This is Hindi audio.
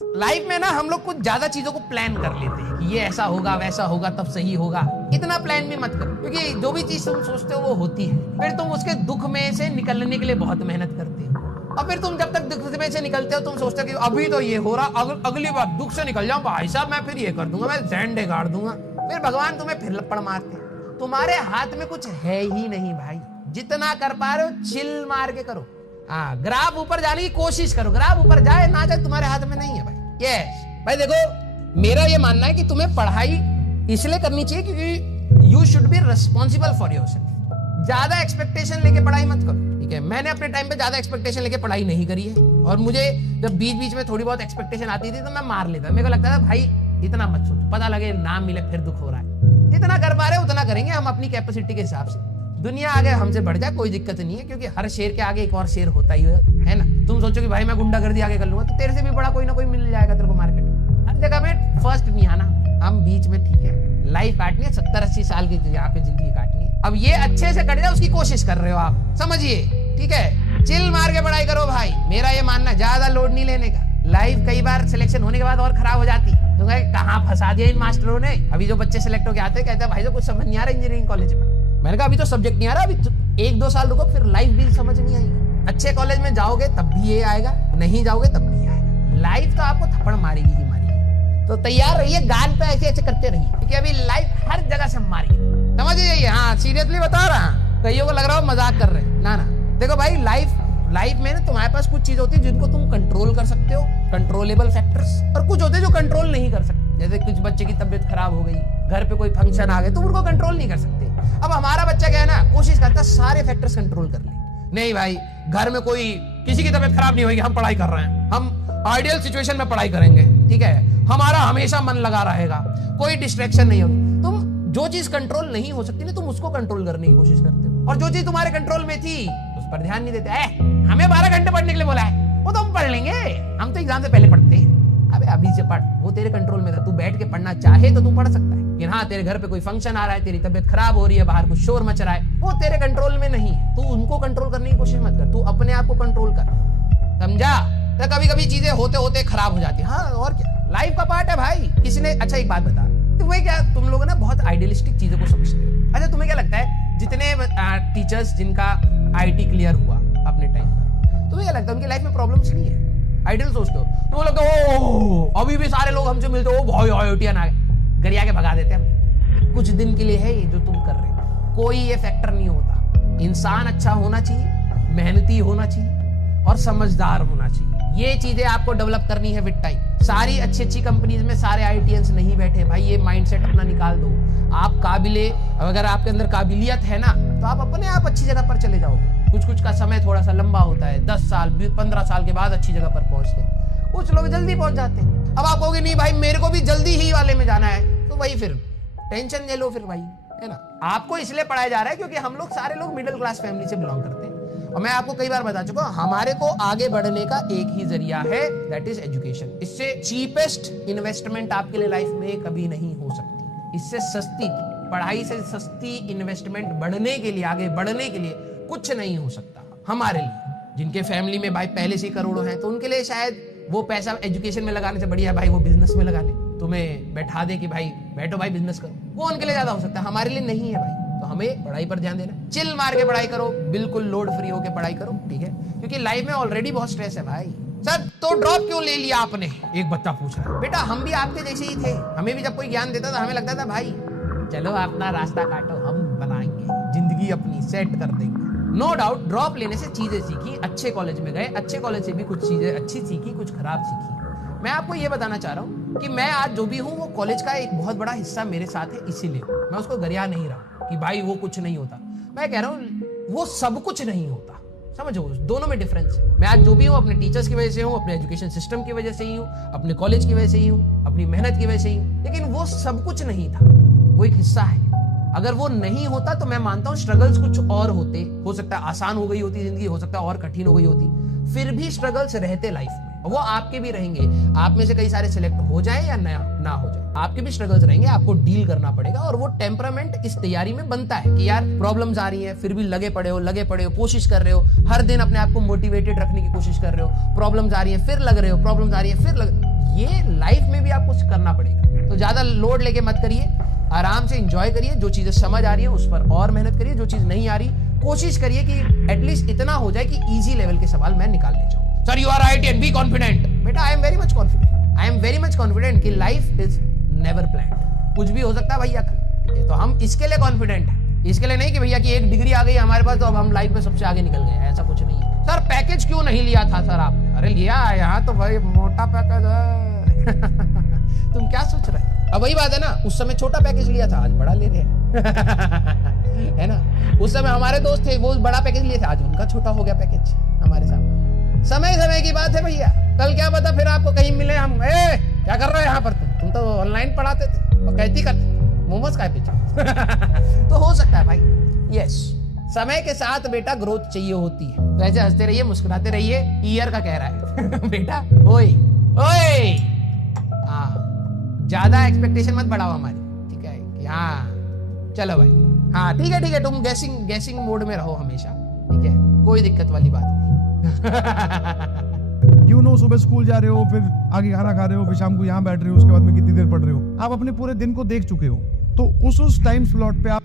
लाइफ में ना हम लोग कुछ ज्यादा चीजों को प्लान कर लेते हैं कि ये ऐसा होगा वैसा होगा तब सही होगा। इतना प्लान भी मत करो, क्योंकि जो भी चीज तुम सोचते हो वो होती है। फिर तुम उसके दुख में से निकलने के लिए बहुत मेहनत करते हो, और फिर तुम जब तक दुख में से निकलते हो तुम सोचते हो कि अभी तो ये हो रहा, अगली बार दुख से निकल जाऊं भाई साहब, मैं फिर ये कर दूंगा, मैं झंडे गाड़ दूंगा। फिर भगवान तुम्हें फिर लपड़ मारते। तुम्हारे हाथ में कुछ है ही नहीं भाई। जितना कर पा रहे हो चिल मार के करो। हाँ, ग्राफ ऊपर जाने की कोशिश करो। ग्राफ ऊपर जाए ना जाए तुम्हारे हाथ में नहीं है भाई। यस भाई, देखो मेरा ये मानना है कि तुम्हें पढ़ाई इसलिए करनी चाहिए क्योंकि you should be responsible for yourself. ज्यादा एक्सपेक्टेशन लेके पढ़ाई मत करो, ठीक है। मैंने अपने टाइम पे ज्यादा एक्सपेक्टेशन लेके पढ़ाई नहीं करी है, और मुझे जब बीच बीच में थोड़ी बहुत एक्सपेक्टेशन आती थी तो मैं मार लेता। मेरे को लगता था भाई इतना मत सोचो, पता लगे नाम मिले फिर दुख हो रहा है। जितना कर पा रहे हो उतना करेंगे हम अपनी कैपेसिटी के हिसाब से। दुनिया आगे हमसे बढ़ जाए कोई दिक्कत नहीं है, क्योंकि हर शेर के आगे एक और शेर होता ही है ना। तुम सोचो कि भाई मैं गुंडागर्दी आगे कर लूंगा, तो तेरे से भी बड़ा कोई ना कोई मिल जाएगा तेरे को मार्केट में। हर जगह में फर्स्ट नहीं आना, हम बीच में, ठीक है। लाइफ काटनी है 70-80 साल की, यहाँ पे जिंदगी काटनी है। अब ये अच्छे से कट जाए उसकी कोशिश कर रहे हो आप, समझिए, ठीक है। चिल मार के पढ़ाई करो भाई, मेरा ये मानना, ज्यादा लोड नहीं लेने का। लाइफ कई बार सिलेक्शन होने के बाद और खराब हो जाती, तो कहाँ फंसा दिया इन मास्टरों ने। अभी जो बच्चे सिलेक्ट होके आते हैं कहते हैं भाई तो कुछ समझ नहीं आ रहा इंजीनियरिंग कॉलेज में। मैंने कहा अभी तो सब्जेक्ट नहीं आ रहा, अभी 1-2 साल रुको, फिर लाइफ भी समझ नहीं आएगी। अच्छे कॉलेज में जाओगे तब भी ये आएगा, नहीं जाओगे तब भी आएगा। लाइफ तो आपको थप्पड़ मारेगी ही मारेगी। तो तैयार रहिए, गाल पे ऐसे ऐसे करते रहिए, क्योंकि अभी लाइफ हर जगह से मारेगी, समझ जाइए। हाँ, सीरियसली बता रहा हूँ, कईयों को लग रहा हो मजाक कर रहे हैं, ना ना। देखो भाई, लाइफ में ना तुम्हारे पास कुछ चीज होती है जिनको तुम कंट्रोल कर सकते हो, कंट्रोलेबल फैक्टर्स, और कुछ होते हैं जो कंट्रोल नहीं कर सकते। जैसे कुछ बच्चे की तबीयत खराब हो गई, घर पे कोई फंक्शन आ गए, तुम उनको कंट्रोल नहीं कर सकते। अब हमारा बच्चा क्या है ना, कोशिश करता है सारे फैक्टर्स कंट्रोल कर ले। नहीं भाई, घर में कोई किसी की तबीयत खराब नहीं होगी, हम पढ़ाई कर रहे हैं, हम आइडियल सिचुएशन में पढ़ाई करेंगे, ठीक है। हमारा हमेशा मन लगा रहेगा, कोई डिस्ट्रैक्शन नहीं होगी। तुम जो चीज कंट्रोल नहीं हो सकती ना, तुम उसको कंट्रोल करने की कोशिश करते हो, और जो चीज तुम्हारे कंट्रोल में थी उस पर ध्यान नहीं देते। हमें 12 घंटे पढ़ने के लिए बोला है, वो तो हम पढ़ लेंगे, हम तो एग्जाम से पहले पढ़ते हैं। अबे अभी से पढ़, वो तेरे कंट्रोल में था। तू बैठ के पढ़ना चाहे तो तू पढ़ सकता है, लेकिन हाँ, तेरे घर पे कोई फंक्शन आ रहा है, तेरी तबीयत खराब हो रही है, बाहर कुछ शोर मच रहा है, वो तेरे कंट्रोल में नहीं है। तू उनको कंट्रोल करने की कोशिश मत कर, तू अपने आप को कंट्रोल कर, समझा। तो कभी कभी चीजें होते होते खराब हो जाती है, हाँ, और क्या, लाइफ का पार्ट है भाई। किसी ने, अच्छा एक बात बता, तो वही क्या, तुम लोग ना बहुत आइडियलिस्टिक चीजों को समझते हो। अच्छा, तुम्हें क्या लगता है जितने टीचर्स जिनका IIT क्लियर हुआ अपने टाइम पर, तुम्हें क्या लगता है उनकी लाइफ में प्रॉब्लम्स नहीं है? आइडियल सोचते हो तो वो लगता है ओ अभी भी सारे लोग हमसे मिलते हो, भाई IITian आ गए, गरिया के भगा देते हम। कुछ दिन के लिए है ये जो तुम कर रहे हो, कोई ये फैक्टर नहीं होता। इंसान अच्छा होना चाहिए, मेहनती होना चाहिए, और समझदार होना चाहिए। ये चीजें आपको डेवलप करनी है विद टाइम। सारी अच्छी कंपनीज में सारे IITians नहीं बैठे भाई, ये माइंडसेट अपना निकाल दो। आप काबिले, अगर आपके अंदर काबिलियत है ना, तो आप अपने आप अच्छी जगह पर चले जाओगे। कुछ का समय थोड़ा सा लंबा होता है, 10 साल 15 साल के बाद अच्छी जगह पर पहुंचते हैं, कुछ लोग जल्दी पहुंच जाते हैं। अब आप कहोगे नहीं भाई मेरे को भी जल्दी ही वाले में जाना है, तो वही फिर टेंशन ले लो फिर भाई, है ना। आपको इसलिए पढ़ाया जा रहा है क्योंकि हम लोग सारे लोग मिडिल क्लास फैमिली से बिलोंग करते हैं, और मैं आपको कई बार बता चुका हूं, हमारे को आगे बढ़ने का एक ही जरिया है, दैट इज एजुकेशन। इससे चीपेस्ट इन्वेस्टमेंट आपके लिए लाइफ में कभी नहीं हो सकती। इससे सस्ती पढ़ाई से सस्ती इन्वेस्टमेंट बढ़ने के लिए, आगे बढ़ने के लिए कुछ नहीं हो सकता हमारे लिए। जिनके फैमिली में भाई पहले से करोड़ों हैं, तो उनके लिए शायद वो पैसा एजुकेशन में लगाने से बढ़िया भाई वो बिजनेस में लगा ले, तुम्हें बैठा दे कि भाई बैठो भाई बिजनेस करो, वो उनके लिए ज्यादा हो सकता है, हमारे लिए नहीं है भाई। तो हमें पढ़ाई पर ध्यान देना, चिल मार के पढ़ाई करो, बिल्कुल लोड फ्री होकर पढ़ाई करो, ठीक है, क्योंकि लाइफ में ऑलरेडी बहुत स्ट्रेस है भाई। सर तो ड्रॉप क्यों ले लिया आपने, एक बच्चा पूछ रहा है। बेटा हम भी आपके जैसे ही थे, हमें भी जब कोई ज्ञान देता था हमें लगता था भाई चलो अपना रास्ता काटो, हम बनाएंगे जिंदगी अपनी, सेट कर देंगे। नो डाउट ड्रॉप लेने से चीजें सीखी, अच्छे कॉलेज में गए, अच्छे कॉलेज से भी कुछ चीजें अच्छी सीखी, कुछ खराब सीखी। मैं आपको ये बताना चाह रहा हूँ कि मैं आज जो भी हूँ वो कॉलेज का एक बहुत बड़ा हिस्सा मेरे साथ है, इसीलिए मैं उसको गरिया नहीं रहा कि भाई वो कुछ नहीं होता। मैं कह रहा हूँ वो सब कुछ नहीं होता, समझो, दोनों में डिफरेंस है। मैं आज जो भी हूँ अपने टीचर्स की वजह से हूँ, अपने एजुकेशन सिस्टम की वजह से ही हूँ, अपने कॉलेज की वजह से ही हूँ, अपनी मेहनत की वजह से ही हूँ, लेकिन वो सब कुछ नहीं था, वो एक हिस्सा है। अगर वो नहीं होता तो मैं मानता हूँ स्ट्रगल्स कुछ और होते, हो सकता है आसान हो गई होती जिंदगी, हो सकता है और कठिन हो गई होती, फिर भी स्ट्रगल्स रहते लाइफ में, वो आपके भी रहेंगे। आप में से कई सारे सिलेक्ट हो जाए या ना हो जाए, आपके भी स्ट्रगल्स रहेंगे, आपको डील करना पड़ेगा। और वो टेम्परामेंट इस तैयारी में बनता है कि यार प्रॉब्लम्स आ रही हैं, फिर भी लगे पड़े हो, कोशिश कर रहे हो, हर दिन अपने आप को मोटिवेटेड रखने की कोशिश कर रहे हो। प्रॉब्लम्स आ रही हैं फिर लग रहे हो, प्रॉब्लम्स आ रही हैं फिर लग, ये लाइफ में भी आपको करना पड़ेगा। तो ज्यादा लोड लेके मत करिए, आराम से एंजॉय करिए। जो चीजें समझ आ रही है उस पर और मेहनत करिए, जो चीज नहीं आ रही कोशिश करिए कि एटलीस्ट इतना हो जाए कि इजी लेवल के सवाल मैं निकाल ले जाऊं। Sir you are right and be confident. बेटा I am very much confident, I am very much confident कि लाइफ इज नेवर प्लान्ड। कुछ भी हो सकता है भैया कल, ठीक है? तो हम इसके लिए कॉन्फिडेंट है, इसके लिए नहीं कि भैया कि एक डिग्री आ गई हमारे पास तो अब हम लाइफ में सबसे आगे निकल गए, ऐसा कुछ नहीं है। सर पैकेज क्यों नहीं लिया था सर आपने? अरे लिया, यहाँ तो भाई मोटा पैकेज है। तुम क्या सोच रहे हो? अब वही बात है ना, उस समय छोटा पैकेज लिया था, आज बड़ा ले रहे हैं। है ना? उस समय हमारे दोस्त थे, वो बड़ा पैकेज लिए थे, आज उनका छोटा हो गया पैकेज हमारे सामने। समय समय की बात है भैया, कल क्या पता फिर आपको कहीं मिले हम, क्या कर रहे हो यहाँ पर? तुम तो ऑनलाइन पढ़ाते थे और कहती करते मोमोज का पीछे। तो हो सकता है भाई। यस, समय के साथ बेटा ग्रोथ चाहिए होती है। तो ऐसे हंसते रहिए, मुस्कुराते रहिए। ईयर का कह रहा है बेटा ओए ओए, हाँ ज्यादा एक्सपेक्टेशन मत बढ़ाओ हमारी, ठीक है? कि हाँ चलो भाई, हाँ ठीक है, तुम गैसिंग मोड में रहो हमेशा, ठीक है? कोई दिक्कत वाली बात नहीं। यू नो, सुबह स्कूल जा रहे हो, फिर आगे खाना खा रहे हो, फिर शाम को यहाँ बैठ रहे हो, उसके बाद में कितनी देर पढ़ रहे हो, आप अपने पूरे दिन को देख चुके हो। तो उस टाइम स्लॉट पे आप